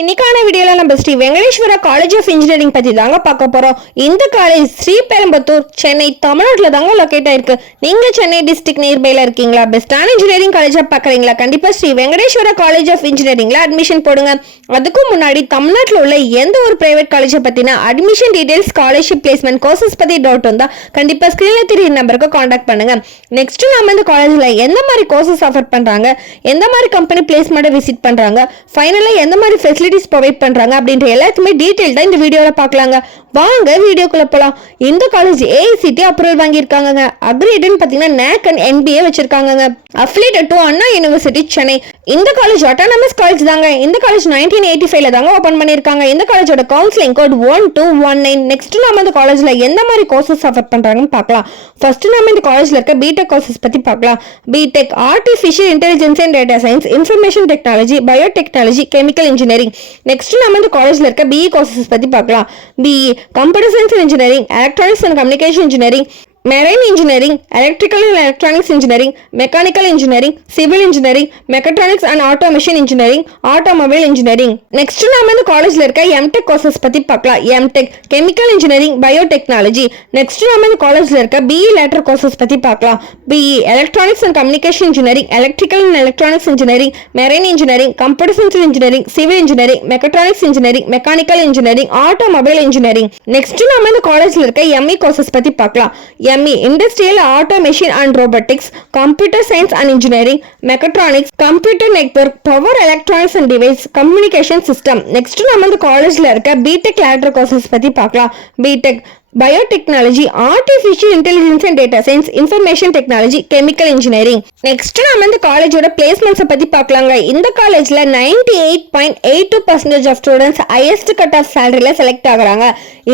இன்னைக்கான வீடியோல நம்ம Sri Venkateswara college of engineering பத்தி தாங்க பார்க்க போறோம். இந்த காலேஜ் ஸ்ரீபெரும்புத்தூர், சென்னை, தமிழ்நாட்டுல தாங்க லொகேட் ஆயிருக்கு. நீங்க சென்னை டிஸ்ட்ரிக்ட் நியர்பைல இருக்கீங்களா? பெஸ்டான இன்ஜினியரிங் காலேஜா பாக்குறீங்களா? கண்டிப்பா ஸ்ரீ வெங்கடேஸ்வரா காலேஜ் ஆஃப் இன்ஜினியரிங்ல அட்மிஷன் போடுங்க. அதுக்கு முன்னாடி தமிழ்நாட்டுல உள்ள எந்த ஒரு பிரைவேட் காலேஜ் பத்தினா admission details, scholarship, placement, courses பத்தி டவுட் வந்தா கண்டிப்பா ஸ்கிரீன்ல தெரியுற நம்பருக்கு காண்டாக்ட் பண்ணுங்க. நெக்ஸ்ட் நாம இந்த காலேஜ்ல எந்த மாதிரி கோர்சஸ் ஆஃபர் பண்றாங்க, எந்த மாதிரி கம்பெனி பிளேஸ்மெண்ட் விசிட் பண்றாங்க, ஃபைனலா எந்த மாதிரி ஃபெசிலிட்டிஸ் ப்ரொவைட் பண்றாங்க அப்படின்ற எல்லாத்தையுமே டீடைல்டா இந்த வீடியோல பார்க்கலாங்க. வாங்க வீடியோக்குள்ள போலாம். இந்த காலேஜ் ஏஐசிடி அப்ரூவல் வாங்கியிருக்காங்க. அக்ரிடேட்னு பாத்தீங்கன்னா NAC and NBA வச்சிருக்காங்க. Affiliated to Anna university Chennai. இந்த காலேஜ் ஆட்டோனமஸ் காலேஜ் தாங்க. இந்த காலேஜ் 1985ல தாங்க ஓபன் பண்ணிருக்காங்க. இந்த காலேஜோட கவுன்சிலிங் கோட் 1219. நெக்ஸ்ட் நாம இந்த காலேஜ்ல எந்த மாதிரி கோர்சஸ் ஆஃபர் பண்றாங்கன்னு பார்க்கலாம். ஃபர்ஸ்ட் நாம இந்த காலேஜ்ல இருக்க பிடெக் கோர்சஸ் பத்தி பார்க்கலாம். BTech artificial intelligence and data science, information technology, biotechnology, chemical engineering. Next நாம இந்த காலேஜ்ல இருக்க பிஇ கோர்சஸ் பத்தி பார்க்கலாம். BE computer science and engineering, electronics and communication engineering, marine engineering, electrical and electronics engineering, mechanical engineering, civil engineering, mechatronics and automation engineering, automobile engineering. Next நாம இந்த காலேஜ்ல இருக்க எம்டெக் கோர்சஸ் பத்தி பார்க்கலாம். MTech chemical engineering, biotechnology. Next நாம இந்த காலேஜ்ல இருக்க பிஇ லேட்டர் கோர்சஸ் பத்தி பார்க்கலாம். BE electronics and communication engineering, electrical and electronics engineering, marine engineering, computer science engineering, civil engineering, mechatronics engineering, mechanical engineering, automobile engineering. Next நாம இந்த காலேஜ்ல இருக்க எம்இ கோர்சஸ் பத்தி பார்க்கலாம். ME Industrial Automation and Robotics, Computer Science and Engineering, Mechatronics, Computer Network, Power Electronics and Device, Communication System. Next நம்ம இந்த காலேஜ்ல இருக்க பிடெக் லேட்டர் கோர்சஸ் பத்தி பார்க்கலாம். B Tech biotechnology, artificial intelligence and data science, information technology, chemical engineering. Next நம்ம இந்த காலேஜோட பிளேஸ்மெண்ட்ஸை பத்தி பார்க்கலாங்க. இந்த காலேஜ்ல 98.82% of students highest cut off சேலரியில செலக்ட் ஆகுறாங்க.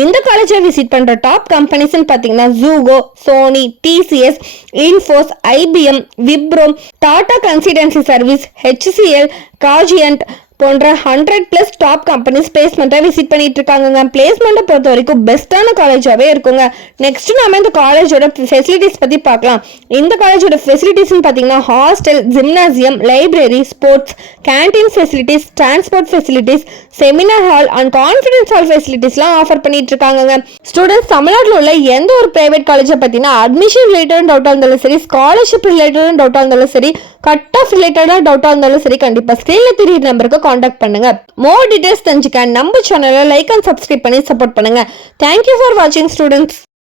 இந்த காலேஜை விசிட் பண்ற டாப் கம்பெனிஸ்ன்னு பாத்தீங்கன்னா Zoho, Sony, TCS, Infosys, IBM, Wipro, Tata consultancy service, HCL, Cognizant போன்ற 100+ டாப் கம்பெனிஸ் பிளேஸ்மெண்ட்டை விசிட் பண்ணிட்டு இருக்காங்க. பிளேஸ்மெண்ட்டை பொறுத்த வரைக்கும் பெஸ்ட்டான காலேஜாவே இருக்குங்க. நெக்ஸ்ட் நாம இந்த காலேஜோட ஃபெசிலிட்டிஸ் பத்தி பார்க்கலாம். இந்த காலேஜோட ஃபெசிலிட்டிஸ்னு பார்த்தீங்கன்னா hostel, gymnasium, library, sports, canteen facilities, transport facilities, seminar hall and conference hall ஃபெசிலிட்டிஸ்லாம் ஆஃபர் பண்ணிட்டு இருக்காங்க. ஸ்டூடெண்ட்ஸ் தமிழ்நாட்டில் உள்ள எந்த ஒரு பிரைவேட் காலேஜை பத்தினா அட்மிஷன் ரிலேட்டட் டவுட்டாக இருந்தாலும் சரி, ஸ்காலர்ஷிப் ரிலேட்டட் டவுட்டாக இருந்தாலும் சரி, கட் ஆஃப் ரிலேட்டடாக டவுட்டாக இருந்தாலும் சரி, கண்டிப்பா ஸ்கிரீன்ல தெரியுற நம்பருக்கு காண்டாக்ட் பண்ணுங்க. மோர் டீடைல்ஸ் தெரிஞ்சுக்க நம்ம சேனலை லைக் அண்ட் சப்ஸ்கிரைப் பண்ணி சப்போர்ட் பண்ணுங்க. தேங்க்யூ ஃபார் வாட்சிங் ஸ்டூடெண்ட்ஸ்.